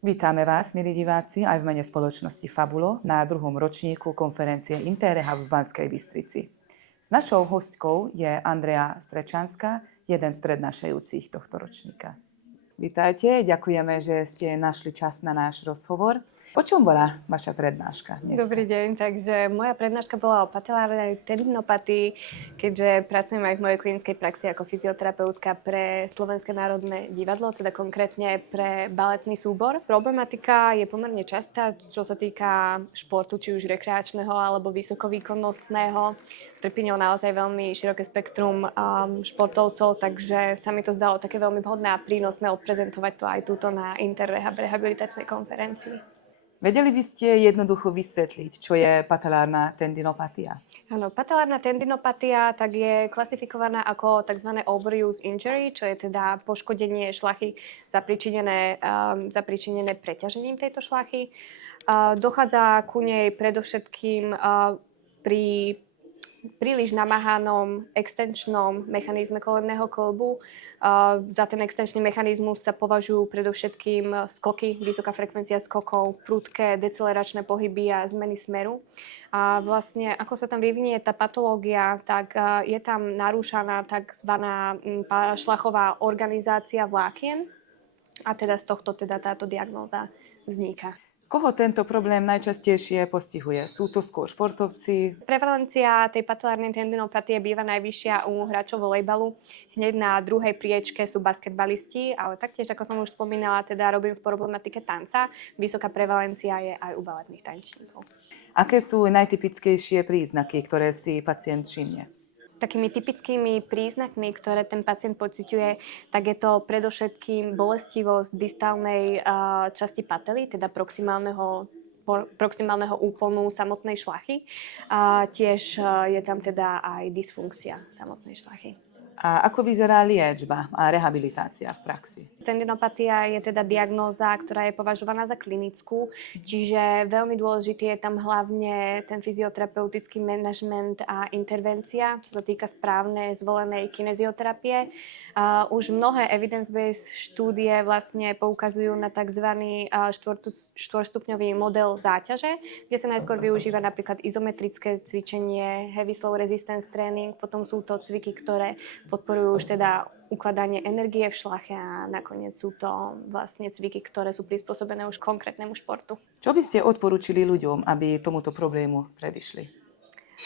Vítame vás, milí diváci, aj v mene spoločnosti Fabulo na druhom ročníku konferencie Interrehab v Banskej Bystrici. Našou hostkou je Andrea Strečanská, jeden z prednášajúcich tohto ročníka. Vítajte, ďakujeme, že ste našli čas na náš rozhovor. O čom bola vaša prednáška dneska? Dobrý deň, takže moja prednáška bola o patelárnej tendinopatii, keďže pracujem aj v mojej klinickej praxi ako fyzioterapeutka pre Slovenské národné divadlo, teda konkrétne pre baletný súbor. Problematika je pomerne častá, čo sa týka športu, či už rekreačného alebo vysokovýkonnostného. Trpí ňou naozaj veľmi široké spektrum športovcov, takže sa mi to zdalo také veľmi vhodné a prínosné odprezentovať to aj túto na Interrehab rehabilitačnej konferencii. Vedeli by ste jednoducho vysvetliť, čo je patelárna tendinopatia? Áno, patelárna tendinopatia tak je klasifikovaná ako tzv. Overuse injury, čo je teda poškodenie šlachy zapričinené preťažením tejto šlachy. Dochádza ku nej predovšetkým pri príliš namáhanom extenčnom mechanizme kolenného kĺbu. Za ten extenčný mechanizmus sa považujú predovšetkým skoky, vysoká frekvencia skokov, prudké deceleračné pohyby a zmeny smeru. A vlastne, ako sa tam vyvinie tá patológia, tak je tam narúšaná tzv. Šlachová organizácia vlákien a teda z tohto táto diagnóza vzniká. Koho tento problém najčastejšie postihuje? Sú to skôr športovci? Prevalencia tej patelárnej tendinopatie býva najvyššia u hráčov volejbalu. Hneď na druhej priečke sú basketbalisti, ale taktiež, ako som už spomínala, teda robím v problematike tanca. Vysoká prevalencia je aj u baletných tanečníkov. Aké sú najtypickejšie príznaky, ktoré si pacient všimne? Takými typickými príznakmi, ktoré ten pacient pociťuje, tak je to predovšetkým bolestivosť distálnej časti pately, teda proximálneho úponu samotnej šlachy. Tiež je tam teda aj dysfunkcia samotnej šlachy. A ako vyzerá liečba a rehabilitácia v praxi? Tendinopatia je teda diagnóza, ktorá je považovaná za klinickú, čiže veľmi dôležitý je tam hlavne ten fyzioterapeutický manažment a intervencia, čo sa týka správnej zvolenej kinezioterapie. Už mnohé evidence-based štúdie vlastne poukazujú na tzv. Štvorstupňový model záťaže, kde sa najskôr využíva napríklad izometrické cvičenie, heavy slow resistance training, potom sú to cviky, ktoré podporujú už teda ukladanie energie v šlache a nakoniec sú to vlastne cviky, ktoré sú prispôsobené už konkrétnemu športu. Čo by ste odporúčili ľuďom, aby tomuto problému predišli?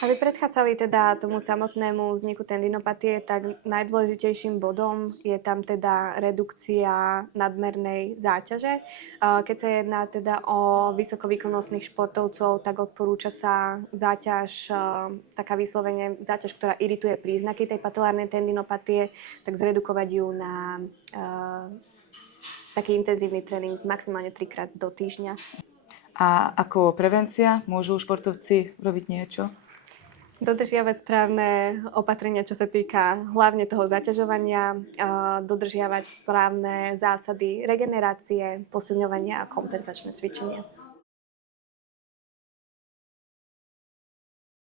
Aby predchádzali teda tomu samotnému vzniku tendinopatie, tak najdôležitejším bodom je tam teda redukcia nadmernej záťaže. Keď sa jedná teda o vysokovýkonnostných športovcov, tak odporúča sa záťaž, taká vyslovene záťaž, ktorá irituje príznaky tej patelárnej tendinopatie, tak zredukovať ju na taký intenzívny tréning maximálne 3-krát do týždňa. A ako prevencia môžu športovci robiť niečo? Dodržiavať správne opatrenia, čo sa týka hlavne toho zaťažovania, dodržiavať správne zásady regenerácie, posilňovania a kompenzačné cvičenia.